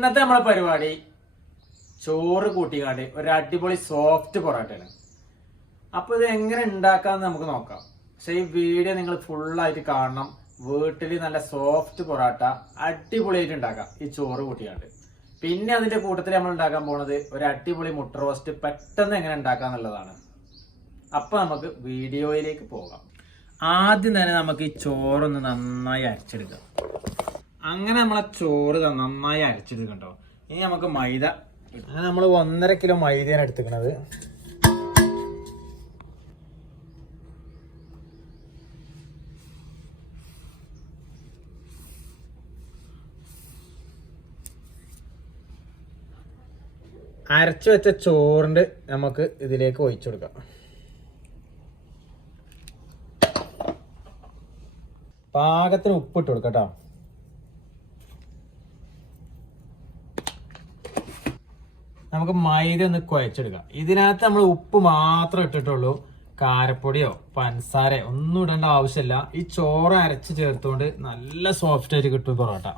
ഇന്നത്തെ നമ്മളെ പരിപാടി ചോറ് കൂട്ടിക്കാണ്ട് ഒരു അടിപൊളി സോഫ്റ്റ് പൊറോട്ടയാണ്. അപ്പൊ ഇത് എങ്ങനെ ഉണ്ടാക്കാന്ന് നമുക്ക് നോക്കാം. പക്ഷെ ഈ വീഡിയോ നിങ്ങൾ ഫുള്ളായിട്ട് കാണണം. വീട്ടിൽ നല്ല സോഫ്റ്റ് പൊറോട്ട അടിപൊളിയായിട്ട് ഉണ്ടാക്കാം ഈ ചോറ് കൂട്ടിക്കാണ്ട്. പിന്നെ അതിന്റെ കൂട്ടത്തിൽ നമ്മൾ ഉണ്ടാക്കാൻ പോണത് ഒരു അടിപൊളി മുട്ട റോസ്റ്റ് പെട്ടെന്ന് എങ്ങനെ ഉണ്ടാക്കാന്നുള്ളതാണ് അപ്പൊ നമുക്ക് വീഡിയോയിലേക്ക് പോകാം. ആദ്യം തന്നെ നമുക്ക് ഈ ചോറൊന്ന് നന്നായി അരച്ചെടുക്കാം. അങ്ങനെ നമ്മളെ ചോറ് നന്നായി അരച്ചെടുക്കണ്ടോ ഇനി നമുക്ക് മൈദ അങ്ങനെ നമ്മൾ ഒന്നര കിലോ മൈദയാണ് എടുത്തുക്കണത്. അരച്ചു വെച്ച ചോറിന്റെ നമുക്ക് ഇതിലേക്ക് ഒഴിച്ചു കൊടുക്കാം. പാകത്തിന് ഉപ്പിട്ട് കൊടുക്കാം കേട്ടോ. നമുക്ക് മൈദ ഒന്ന് കുഴച്ചെടുക്കാം. ഇതിനകത്ത് നമ്മൾ ഉപ്പ് മാത്രം ഇട്ടിട്ടുള്ളൂ. കാരപ്പൊടിയോ പഞ്ചസാരയോ ഒന്നും ഇടേണ്ട ആവശ്യമില്ല. ഈ ചോറ് അരച്ച് ചേർത്തുകൊണ്ട് നല്ല സോഫ്റ്റ് ആയിട്ട് കിട്ടും പൊറോട്ട.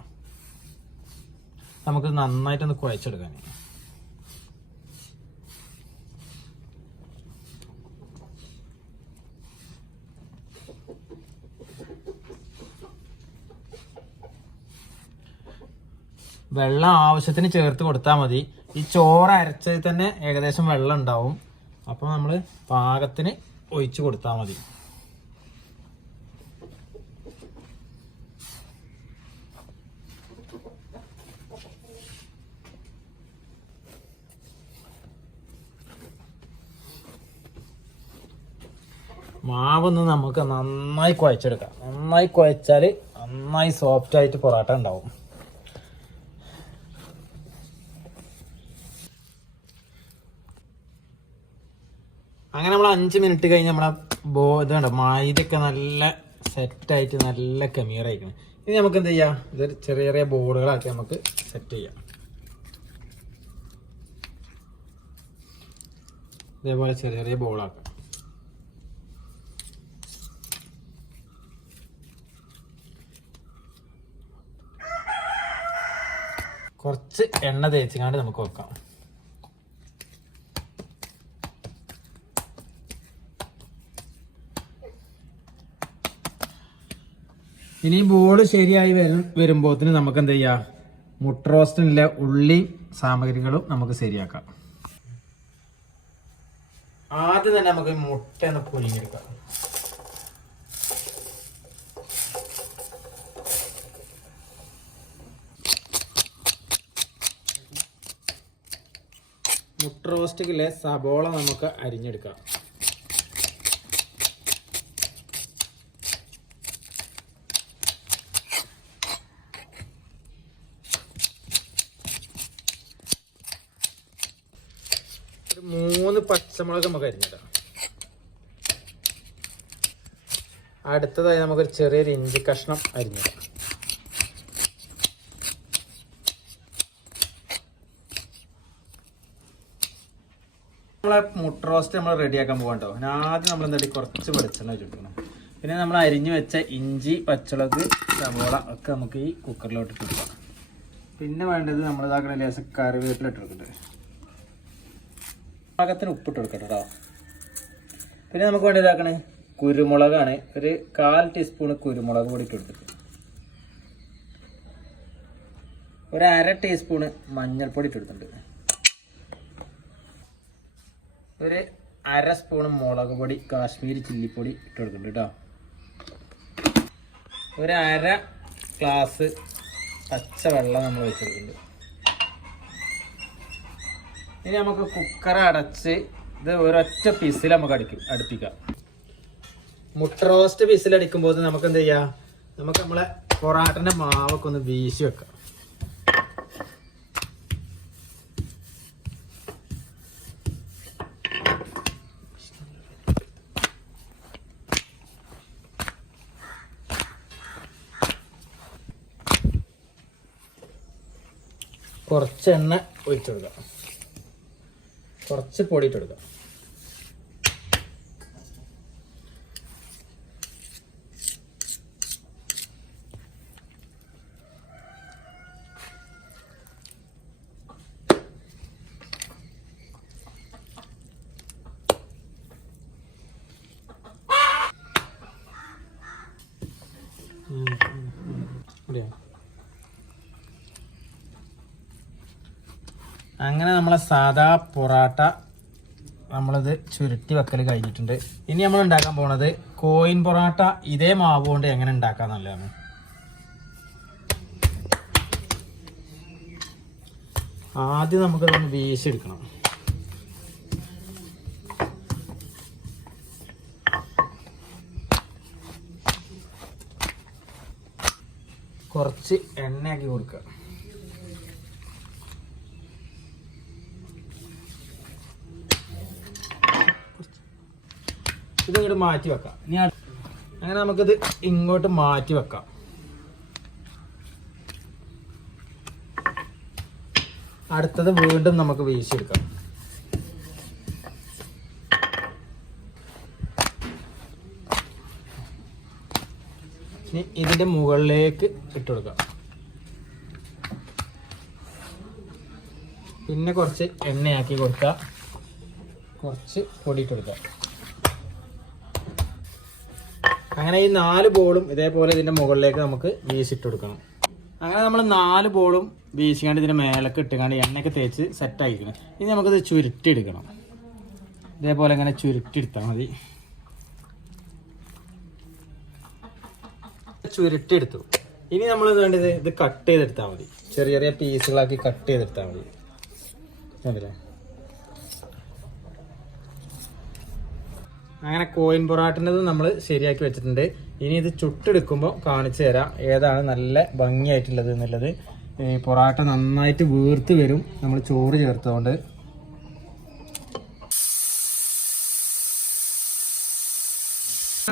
നമുക്ക് നന്നായിട്ടൊന്ന് കുഴച്ചെടുക്കാൻ വെള്ളം ആവശ്യത്തിന് ചേർത്ത് കൊടുത്താൽ മതി. ഈ ചോറ് അരച്ചതിൽ തന്നെ ഏകദേശം വെള്ളം ഉണ്ടാവും. അപ്പോൾ നമ്മൾ പാകത്തിന് ഒഴിച്ചു കൊടുത്താൽ മതി. മാവൊന്ന് നമുക്ക് നന്നായി കുഴച്ചെടുക്കാം. നന്നായി കുഴച്ചാൽ നന്നായി സോഫ്റ്റ് ആയിട്ട് പൊറോട്ട ഉണ്ടാവും. അങ്ങനെ നമ്മൾ അഞ്ച് മിനിറ്റ് കഴിഞ്ഞ് നമ്മളെ ബോ ഇത് കണ്ടോ മൈദയൊക്കെ നല്ല സെറ്റായിട്ട് നല്ല കമീറായിരിക്കണം ഇനി നമുക്ക് എന്ത് ചെയ്യാം? ഇതൊരു ചെറിയ ചെറിയ ബോർഡുകളാക്കി നമുക്ക് സെറ്റ് ചെയ്യാം. ഇതേപോലെ ചെറിയ ചെറിയ ബോളാക്കാം. കുറച്ച് എണ്ണ തേച്ചിങ്ങാണ്ട് നമുക്ക് വെക്കാം. ഇനി ബോൾ ശരിയായി വരും വരുമ്പോത്തിന് നമുക്ക് എന്ത് ചെയ്യാം മുട്ട ഉള്ളി സാമഗ്രികളും നമുക്ക് ശരിയാക്കാം. ആദ്യം തന്നെ നമുക്ക് മുട്ട ഒന്ന് പുഴുങ്ങിയെടുക്കാം. മുട്ട റോസ്റ്റിലെ സബോള നമുക്ക് അരിഞ്ഞെടുക്കാം ഒരു മൂന്ന് പച്ചമുളക് നമുക്ക് അരിഞ്ഞിടാം അടുത്തതായി നമുക്കൊരു ചെറിയൊരു ഇഞ്ചി കഷ്ണം അരിഞ്ഞിടാം നമ്മളെ മുട്ട റോസ്റ്റ് നമ്മൾ റെഡിയാക്കാൻ പോകണ്ടോ ആദ്യം നമ്മൾ എന്താ കുറച്ച് വെളിച്ചെണ്ണ ചുട്ടണം പിന്നെ നമ്മൾ അരിഞ്ഞു വെച്ച ഇഞ്ചി പച്ചമുളക് സവോള ഒക്കെ നമുക്ക് ഈ കുക്കറിലോട്ട് ഇട്ട് പിന്നെ വേണ്ടത് നമ്മൾ ഇതാക്കണ ലേശം കറിവേപ്പിലിട്ട് കൊടുക്കണ്ടേ പാകത്തിന് ഉപ്പിട്ട് കൊടുക്കണം കേട്ടോ പിന്നെ നമുക്ക് വേണ്ടി ഇതാക്കണേ കുരുമുളകാണ്. ഒരു കാൽ ടീസ്പൂൺ കുരുമുളക് ഇട്ട് കൊടുത്തിട്ട്. ഒരു അര ടീസ്പൂണ് മഞ്ഞൾപ്പൊടി ഇട്ടെടുത്തിട്ടുണ്ട് ഒരു അര സ്പൂൺ മുളക് പൊടി കാശ്മീരി ചില്ലിപ്പൊടി ഇട്ട് കൊടുക്കുന്നുണ്ട് കേട്ടോ ഒരു അര ഗ്ലാസ് പച്ചവെള്ളം നമ്മൾ വെച്ചെടുക്കുന്നുണ്ട് ഇനി നമുക്ക് കുക്കർ അടച്ച് ഇത് ഒരൊറ്റ പീസിൽ നമുക്ക് അടിക്കും അടുപ്പിക്കാം. മുട്ട റോസ്റ്റ് പീസിൽ അടിക്കുമ്പോൾ നമുക്ക് എന്ത് ചെയ്യാം? നമുക്ക് നമ്മളെ പൊറാട്ടന്റെ മാവൊക്കെ ഒന്ന് വീശി വെക്കാം. കുറച്ച് എണ്ണ ഒഴിച്ചു കൊടുക്കാം. കുറച്ച് പൊടിയിട്ട് കൊടുക്കാം Mm-hmm. അങ്ങനെ നമ്മളെ സാധാ പൊറാട്ട നമ്മളിത് ചുരുട്ടി വെക്കൽ കഴിഞ്ഞിട്ടുണ്ട്. ഇനി നമ്മൾ ഉണ്ടാക്കാൻ പോണത് കോയിൻ പൊറാട്ട ഇതേ മാവ് കൊണ്ട് എങ്ങനെ ഉണ്ടാക്കാൻ നല്ലതാണ് ആദ്യം നമുക്ക് നമുക്കതൊന്ന് വീശെടുക്കണം കുറച്ച് എണ്ണയാക്കി കൊടുക്കുക. ഇത് ഇങ്ങോട്ട് മാറ്റി വെക്കാം. ഇനി അങ്ങനെ നമുക്കിത് ഇങ്ങോട്ട് മാറ്റി വെക്കാം. അടുത്തത് വീണ്ടും നമുക്ക് വീശിയെടുക്കാം. ഇനി ഇതിന്റെ മുകളിലേക്ക് ഇട്ട് കൊടുക്കാം. പിന്നെ കുറച്ച് എണ്ണയാക്കി കൊടുക്കുക കുറച്ച് പൊടിയിട്ട് കൊടുക്കുക അങ്ങനെ ഈ നാല് ബോളും ഇതേപോലെ ഇതിന്റെ മുകളിലേക്ക് നമുക്ക് വീശിട്ട് കൊടുക്കണം. അങ്ങനെ നമ്മൾ നാല് ബോളും വീശിക്കാണ്ട് ഇതിന്റെ മേലൊക്കെ ഇട്ടുകൊണ്ട് എണ്ണയൊക്കെ തേച്ച് സെറ്റ് ആക്കിക്കണം ഇനി നമുക്കിത് ചുരുട്ടി എടുക്കണം ഇതേപോലെ ഇങ്ങനെ ചുരുട്ടി എടുത്താൽ മതി. ചുരുട്ടി എടുത്തു ഇനി നമ്മൾ വേണ്ടത് ഇത് കട്ട് ചെയ്തെടുത്താൽ മതി. ചെറിയ ചെറിയ പീസുകളാക്കി കട്ട് ചെയ്തെടുത്താൽ മതി. കണ്ടില്ലേ? അങ്ങനെ കോയിൻ പൊറാട്ടിന്റെ നമ്മൾ ശരിയാക്കി വെച്ചിട്ടുണ്ട്. ഇനി ഇത് ചുട്ടെടുക്കുമ്പോൾ കാണിച്ചു തരാം ഏതാണ് നല്ല ഭംഗിയായിട്ടുള്ളത് എന്നുള്ളത്. പൊറാട്ട നന്നായിട്ട് വീർത്ത് വരും. നമ്മൾ ചോറ് ചേർത്തുകൊണ്ട്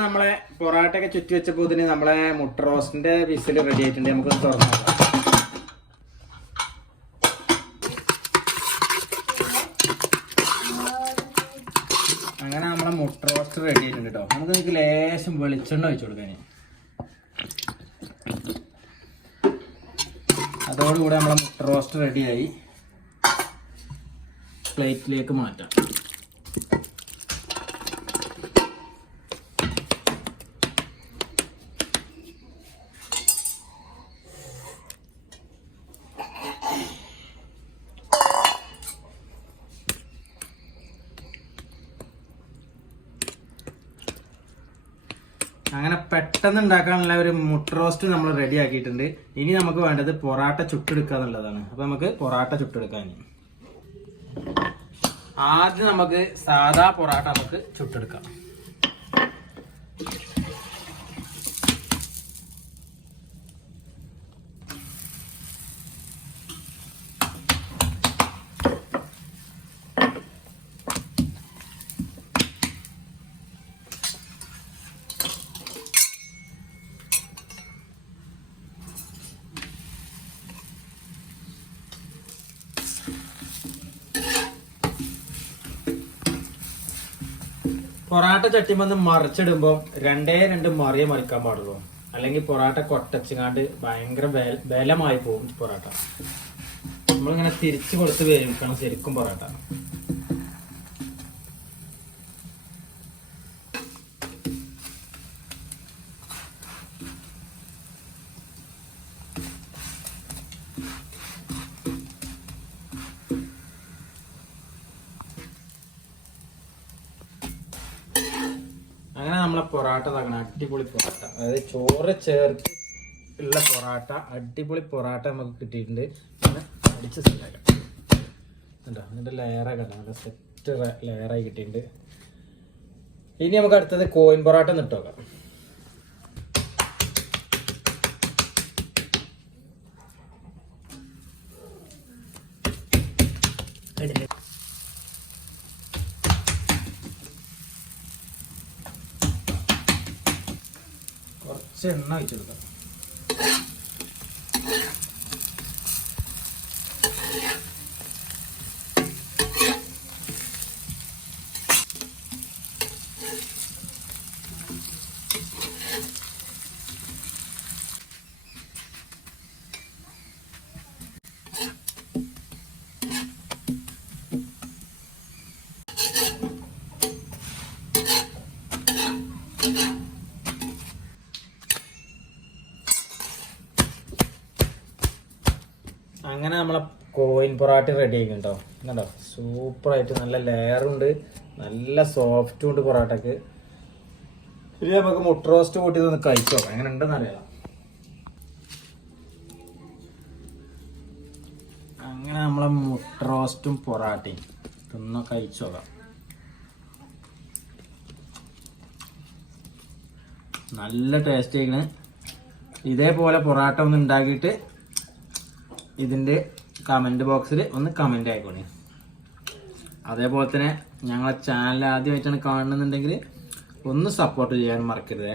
നമ്മളെ പൊറാട്ടയൊക്കെ ചുറ്റി വെച്ചപ്പോൾ ഇതിന് നമ്മളെ മുട്ട റോസ്റ്റിന്റെ വിസിൽ റെഡി ആയിട്ടുണ്ട്. നമുക്ക് തുറന്നു നോക്കാം അങ്ങനെ നമ്മളെ മുട്ട റോസ്റ്റ് റെഡി ആയിട്ടുണ്ട് കേട്ടോ നമുക്ക് ഇതിലേക്ക് ലേശം വെളിച്ചെണ്ണ ഒഴിച്ചു കൊടുക്കാൻ അതോടുകൂടി നമ്മളെ മുട്ട റെഡിയായി പ്ലേറ്റിലേക്ക് മാറ്റാം. അങ്ങനെ പെട്ടെന്ന് ഉണ്ടാക്കാനുള്ള ഒരു മുട്ട റോസ്റ്റ് നമ്മൾ റെഡി ആക്കിയിട്ടുണ്ട്. ഇനി നമുക്ക് വേണ്ടത് പൊറാട്ട ചുട്ടെടുക്കുക എന്നുള്ളതാണ്. അപ്പൊ നമുക്ക് പൊറാട്ട ചുട്ടെടുക്കാൻ ആദ്യം നമുക്ക് സാധാ പൊറാട്ട നമുക്ക് ചുട്ടെടുക്കാം. പൊറാട്ട ചട്ടിമന്ന് മറിച്ചിടുമ്പോൾ രണ്ടേ രണ്ട് മറിയെ മറിക്കാൻ പാടുള്ളൂ. അല്ലെങ്കിൽ പൊറാട്ട കൊട്ടച്ചുകാണ്ട് ഭയങ്കര ബലമായി പോകും പൊറാട്ട. നമ്മളിങ്ങനെ തിരിച്ചു കൊടുത്ത് വേവിക്കണം ശരിക്കും പൊറാട്ട. പൊറാട്ട തകണം അടിപൊളി പൊറാട്ട. അതായത് ചോറ് ചേർത്ത് ഉള്ള പൊറാട്ട അടിപൊളി പൊറാട്ട നമുക്ക് കിട്ടിയിട്ടുണ്ട്. പിന്നെ അടിച്ച് സെറ്റാക്കാം കണ്ടോ? എന്നിട്ട് ലെയറൊക്കെ ഉണ്ട് നല്ല സെറ്റ് ലെയറായി കിട്ടിയിട്ടുണ്ട്. ഇനി നമുക്ക് അടുത്തത് കോയിൻ പൊറാട്ട നിട്ട് നോക്കാം കുറച്ച് എണ്ണ ഒഴിച്ചെടുക്കാം അങ്ങനെ നമ്മളെ കോയിൻ പൊറാട്ട റെഡി ആയിട്ടോ കണ്ടോ? സൂപ്പറായിട്ട് നല്ല ലെയറുണ്ട് നല്ല സോഫ്റ്റും ഉണ്ട് പൊറാട്ടക്ക്. ഇനി നമുക്ക് മുട്ട റോസ്റ്റ് കൂട്ടി ഒന്ന് കഴിച്ചോ എങ്ങനെ ഉണ്ടെന്ന് അറിയാം. അങ്ങനെ നമ്മളെ മുട്ട റോസ്റ്റും പൊറാട്ടയും തിന്ന കഴിച്ചു നോക്കാം. നല്ല ടേസ്റ്റ് ആയിക്കണ് ഇതേപോലെ പൊറാട്ട ഒന്ന് ഉണ്ടാക്കിയിട്ട് ഇതിന്റെ കമന്റ് ബോക്സിൽ ഒന്ന് കമന്റ് ആയിക്കോണേ അതേപോലെ തന്നെ ഞങ്ങളെ ചാനൽ ആദ്യമായിട്ടാണ് കാണുന്നുണ്ടെങ്കിൽ ഒന്ന് സപ്പോർട്ട് ചെയ്യാൻ മറക്കരുതേ.